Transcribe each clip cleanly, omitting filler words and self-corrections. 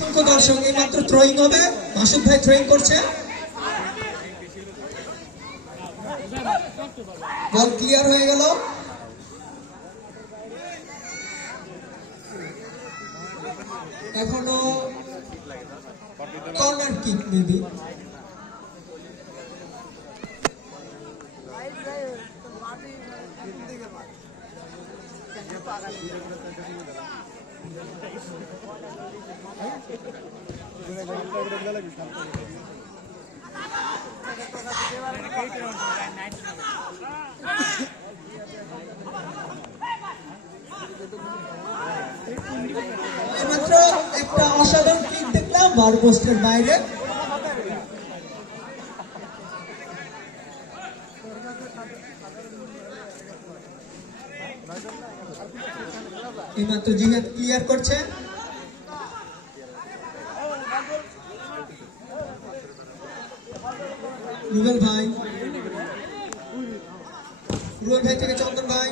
অসংখ্য দর্শক এই মাত্র থ্রোয়িং হবে। মাসুদ ভাই থ্রোয়িং করছে, বল ক্লিয়ার হয়ে গেল। এখনো কর্নার কিক মেবি। মাত্র একটা অসাধারণ কিক দেখলাম বার পোস্টের বাইরে। এইমাত্র জিহাদ ক্লিয়ার করছে। রুবেল ভাই, রুবেল ভাই থেকে চন্দন ভাই,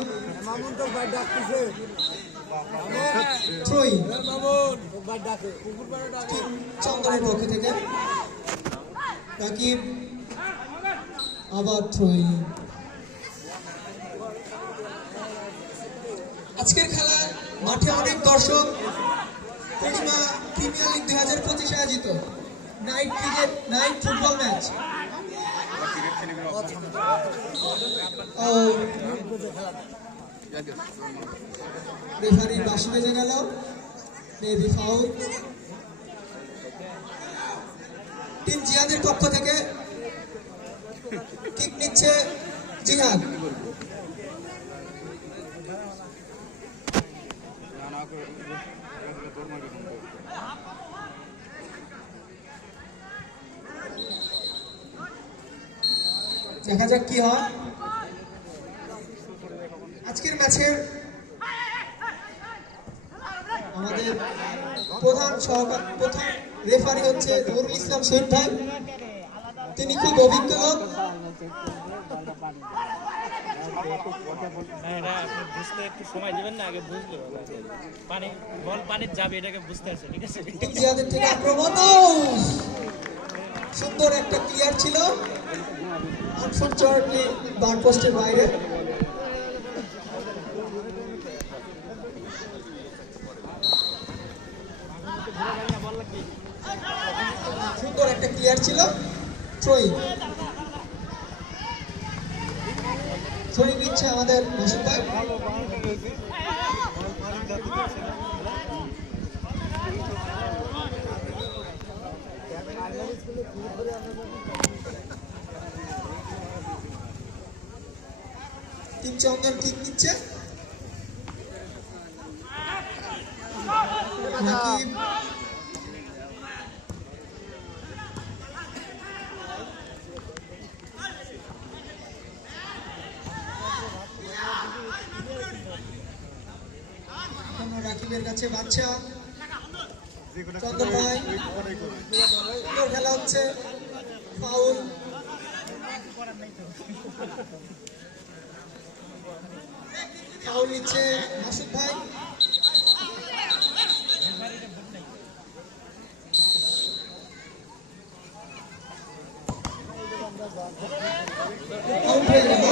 থ্রোয়িং চন্দনের পক্ষ থেকে রাকিব, আবার থ্রোয়িং। আজকের খেলা মাঠে অনেক দর্শক। প্রিমিয়ার লিগ 2025 আয়োজিত নাইট ফুটবল ম্যাচ। রেফারির বাঁশি বেজে গেল, মেবি ফাউল। টিম জিহাদের পক্ষ থেকে কিক নিচ্ছে জিহাদ। দেখা যাক কি হয়। আজকের ম্যাচের আমাদের প্রধান রেফারি হচ্ছে নুরুল ইসলাম শহীদ ভাই। তিনি খুব অভিজ্ঞ লোক। বুঝতে একটু সময় দিবেন না, আগে বুঝলো পানি বল পানির যাবে এটাকে বুঝতে পারছে। ঠিক আছে, জিহাদের থেকে আক্রমণ সুন্দর একটা ক্লিয়ার ছিল, আনফরচুনেটলি বার পোস্টের বাইরে। সুন্দর একটা ক্লিয়ার ছিল, থ্রোয়িং নিচ্ছে আমাদের মাসুদ ভাই। টিম চন্দন কিক নিচ্ছে, রাকিব রাকিবের কাছে বাচ্চা। চন্দন ভাই, সুন্দর খেলা হচ্ছে, ফাউল। ফাউল নিচ্ছে মাসুদ ভাই। আউট হয়ে গেল।